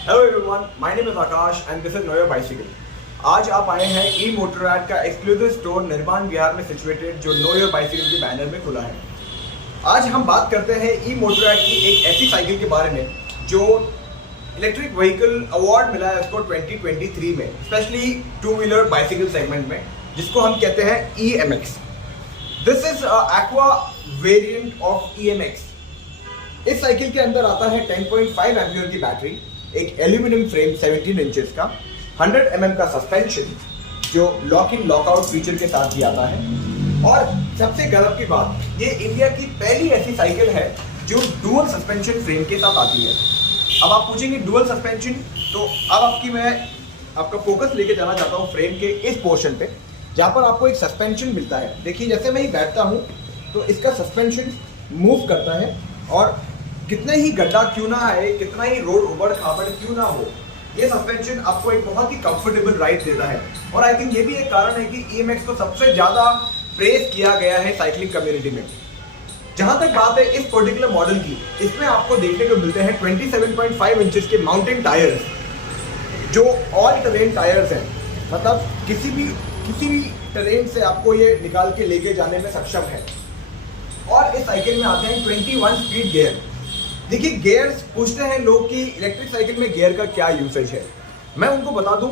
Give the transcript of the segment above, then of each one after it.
Hello everyone, my name is Akash and this is know your bicycle. आज आप आए हैं ई मोटोरैड का एक्सक्लूसिव स्टोर निर्माण विहार में सिचुएटेड, जो नो योर बाइसिकल के बैनर में खुला है। आज हम बात करते हैं ई मोटोरैड की एक ऐसी साइकिल के बारे में जो इलेक्ट्रिक व्हीकल अवार्ड मिला है उसको 2023 में, specially two wheeler bicycle segment में, जिसको हम कहते हैं EMX। This is aqua variant of EMX। इस साइकिल के अंदर आता है 10.5 एम्पियर की बैटरी, एक एल्यूमिनियम फ्रेम 17 इंचेस का, 100 mm का सस्पेंशन जो लॉक इन लॉकआउट फीचर के साथ भी आता है। और सबसे गजब की बात, ये इंडिया की पहली ऐसी साइकिल है जो डुअल सस्पेंशन फ्रेम के साथ आती है। अब आप पूछेंगे डुअल सस्पेंशन, तो अब मैं आपका फोकस लेके जाना चाहता हूँ फ्रेम के इस पोर्शन पे, जहाँ पर आपको एक सस्पेंशन मिलता है। देखिए, जैसे मैं ही बैठता हूँ तो इसका सस्पेंशन मूव करता है, और कितने ही गड्ढा क्यों ना आए, कितना ही रोड उबड़ खाबड़ क्यों ना हो, ये सस्पेंशन आपको एक बहुत ही कंफर्टेबल राइड देता है। और आई थिंक ये भी एक कारण है कि EMX को सबसे ज़्यादा प्रेज किया गया है साइकिलिंग कम्युनिटी में। जहाँ तक बात है इस पर्टिकुलर मॉडल की, इसमें आपको देखने को मिलते हैं 27.5 इंचेस के माउंटेन टायर्स, जो ऑल टेरेन टायर्स हैं। मतलब किसी भी टेरेन से आपको ये निकाल के लेके जाने में सक्षम है। और इस साइकिल में आते हैं 21 स्पीड गियर। देखिए, गियर्स पूछते हैं लोग कि इलेक्ट्रिक साइकिल में गियर का क्या यूसेज है। मैं उनको बता दूं,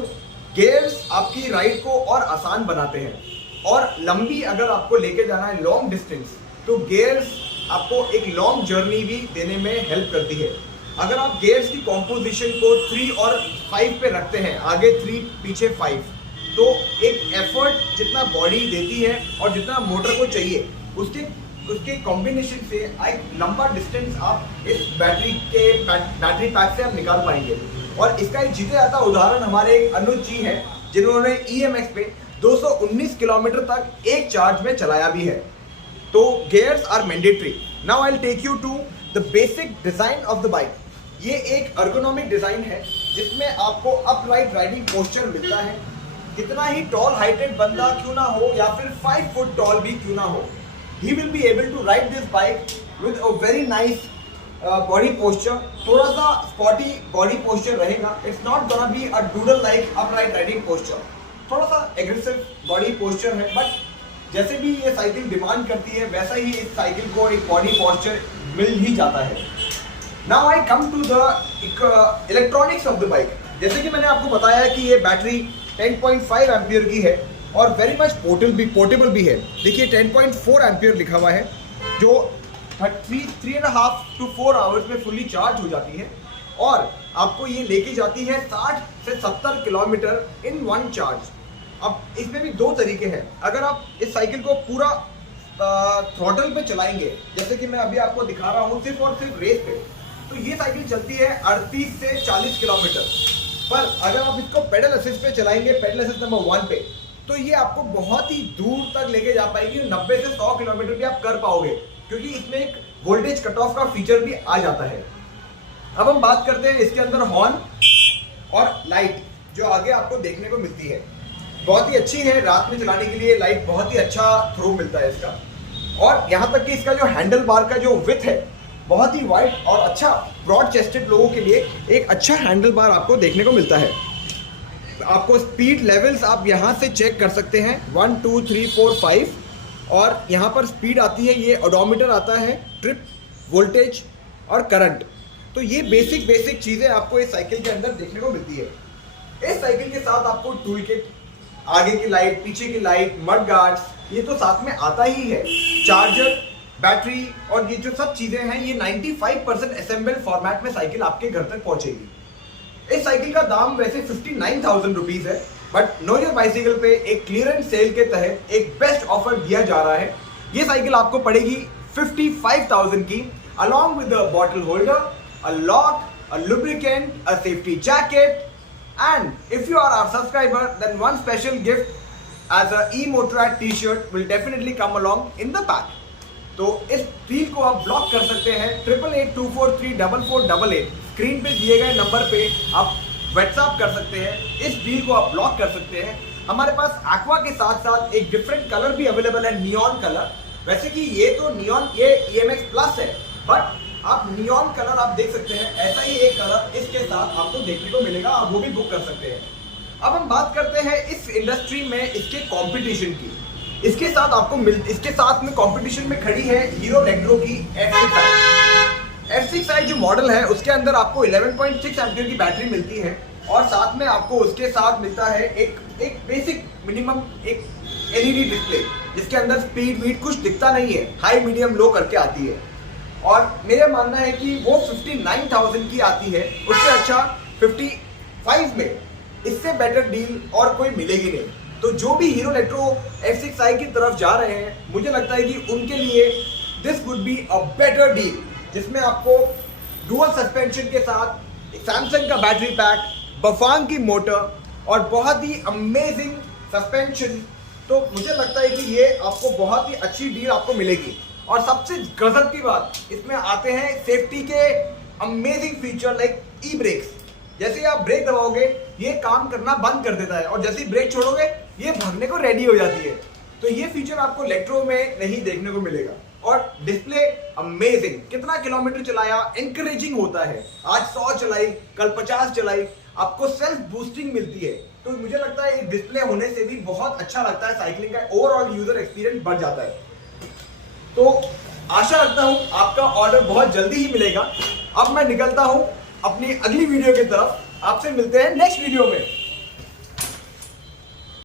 गियर्स आपकी राइड को और आसान बनाते हैं, और लंबी अगर आपको लेके जाना है लॉन्ग डिस्टेंस, तो गियर्स आपको एक लॉन्ग जर्नी भी देने में हेल्प करती है। अगर आप गियर्स की कॉम्पोजिशन को 3 और 5 पे रखते हैं, आगे 3 पीछे 5, तो एक एफर्ट जितना बॉडी देती है और जितना मोटर को चाहिए उसके कॉम्बिनेशन से एक लंबा डिस्टेंस आप इस बैटरी पैक से आप निकाल पाएंगे। और इसका एक जीते जाता उदाहरण हमारे एक अनुज जी हैं, जिन्होंने EMX पे 219 किलोमीटर तक एक चार्ज में चलाया भी है। तो gears are mandatory. Now I will take you to the basic design of the bike. ये एक अर्गोनॉमिक डिजाइन है जिसमें आपको अपराइट राइडिंग पोस्चर मिलता है। कितना ही टॉल हाइटेड बंदा क्यों ना हो, या फिर 5 फुट टॉल भी क्यों ना हो, he will be able to ride this bike with a very nice body posture। थोड़ा सा sporty body posture रहेगा। It's not gonna be a doodle like upright riding posture। थोड़ा सा aggressive body posture है, but जैसे भी ये cycle demand करती है वैसा ही इस साइकिल को एक body posture मिल ही जाता है। Now I come to the electronics of the bike। जैसे कि मैंने आपको बताया कि ये बैटरी 10.5 एम्पियर की है और वेरी मच पोर्टेबल भी है। देखिए, 10.4 एम्पियर लिखा हुआ है, जो 3.5 to 4 आवर्स में फुल्ली चार्ज हो जाती है, और आपको ये लेके जाती है 60 से 70 किलोमीटर इन वन चार्ज। अब इसमें भी दो तरीके हैं। अगर आप इस साइकिल को पूरा थ्रॉटल पे चलाएंगे, जैसे कि मैं अभी आपको दिखा रहा हूँ सिर्फ और सिर्फ रेस पे, तो ये साइकिल चलती है 38 से 40 किलोमीटर। पर अगर आप इसको पेडल असिस्ट पे चलाएंगे, पेडल असिस्ट नंबर 1 पे, तो ये आपको बहुत ही दूर तक लेके जा पाएगी। 90 से 100 किलोमीटर भी आप कर पाओगे, क्योंकि इसमें एक वोल्टेज कट ऑफ का फीचर भी आ जाता है। अब हम बात करते हैं इसके अंदर हॉर्न और लाइट, जो आगे आपको देखने को मिलती है। बहुत ही अच्छी है, रात में चलाने के लिए लाइट बहुत ही अच्छा थ्रो मिलता है इसका। और यहाँ तक कि इसका जो हैंडल बार का जो विथ है, बहुत ही वाइड और अच्छा ब्रॉड चेस्टेड लोगों के लिए एक अच्छा हैंडल बार आपको देखने को मिलता है। आपको स्पीड लेवल्स आप यहाँ से चेक कर सकते हैं, 1 2 3 4 5, और यहाँ पर स्पीड आती है, ये ओडोमीटर आता है, ट्रिप, वोल्टेज और करंट। तो ये बेसिक चीज़ें आपको इस साइकिल के अंदर देखने को मिलती है। इस साइकिल के साथ आपको टूल किट, आगे की लाइट, पीछे की लाइट, मड गार्ड्स, ये तो साथ में आता ही है। चार्जर, बैटरी और ये जो सब चीज़ें हैं, ये 95% असेंबल फॉर्मेट में साइकिल आपके घर तक पहुँचेगी। इस साइकिल का दाम वैसे 59,000 रुपीज है, बट नो योर बाइसिकल पे एक क्लियरेंस सेल के तहत एक बेस्ट ऑफर दिया जा रहा है। ये साइकिल आपको पड़ेगी 55,000 की, along with a bottle holder, a lock, a lubricant, a safety jacket, and if you are our subscriber, then one special gift as a E-Motorrad t-shirt will definitely come along in the pack। तो इस deal को आप block कर सकते हैं 8882434488। Screen पे दिए गए नंबर पे आप व्हाट्सएप कर सकते हैं, इस डील को आप ब्लॉक कर सकते हैं। हमारे पास एक्वा के साथ साथ एक डिफरेंट कलर भी अवेलेबल है, नियॉन कलर। वैसे कि ये तो नियॉन, ये EMX प्लस है, बट आप नियॉन कलर आप देख सकते हैं, ऐसा ही एक कलर इसके साथ आपको देखने को मिलेगा, आप वो भी बुक कर सकते हैं। अब हम बात करते हैं इस इंडस्ट्री में इसके कंपटीशन की। इसके साथ में कंपटीशन में खड़ी है हीरो इलेक्ट्रो की F6i जो मॉडल है उसके अंदर आपको 11.6 एम्पियर की बैटरी मिलती है और साथ में आपको उसके साथ मिलता है एक बेसिक मिनिमम एक एलईडी डिस्प्ले जिसके अंदर स्पीड वीड कुछ दिखता नहीं है, हाई मीडियम लो करके आती है। और मेरा मानना है कि वो 59,000 की आती है, उससे अच्छा 55 में इससे बेटर डील और कोई मिलेगी नहीं। तो जो भी हीरो इलेक्ट्रो F6i की तरफ जा रहे हैं, मुझे लगता है कि उनके लिए this would be a better deal, जिसमें आपको डुअल सस्पेंशन के साथ सैमसंग का बैटरी पैक, बफांग की मोटर और बहुत ही अमेजिंग सस्पेंशन। तो मुझे लगता है कि ये आपको बहुत ही अच्छी डील आपको मिलेगी। और सबसे गजब की बात, इसमें आते हैं सेफ्टी के अमेजिंग फीचर लाइक ई ब्रेक्स। जैसे आप ब्रेक दबाओगे ये काम करना बंद कर देता है और जैसे ही ब्रेक छोड़ोगे ये भागने को रेडी हो जाती है। तो ये फीचर आपको इलेक्ट्रो में नहीं देखने को मिलेगा। और डिस्प्ले अमेजिंग, कितना किलोमीटर चलाया एनकरेजिंग होता है, आज 100 चलाई कल 50 चलाई, आपको सेल्फ बूस्टिंग मिलती है। तो मुझे लगता है एक डिस्प्ले होने से भी बहुत अच्छा लगता है, साइकिलिंग का ओवरऑल यूजर एक्सपीरियंस बढ़ जाता है। तो आशा रखता हूं आपका ऑर्डर बहुत जल्दी ही मिलेगा। अब मैं निकलता हूं अपनी अगली वीडियो की तरफ, आपसे मिलते हैं नेक्स्ट वीडियो में।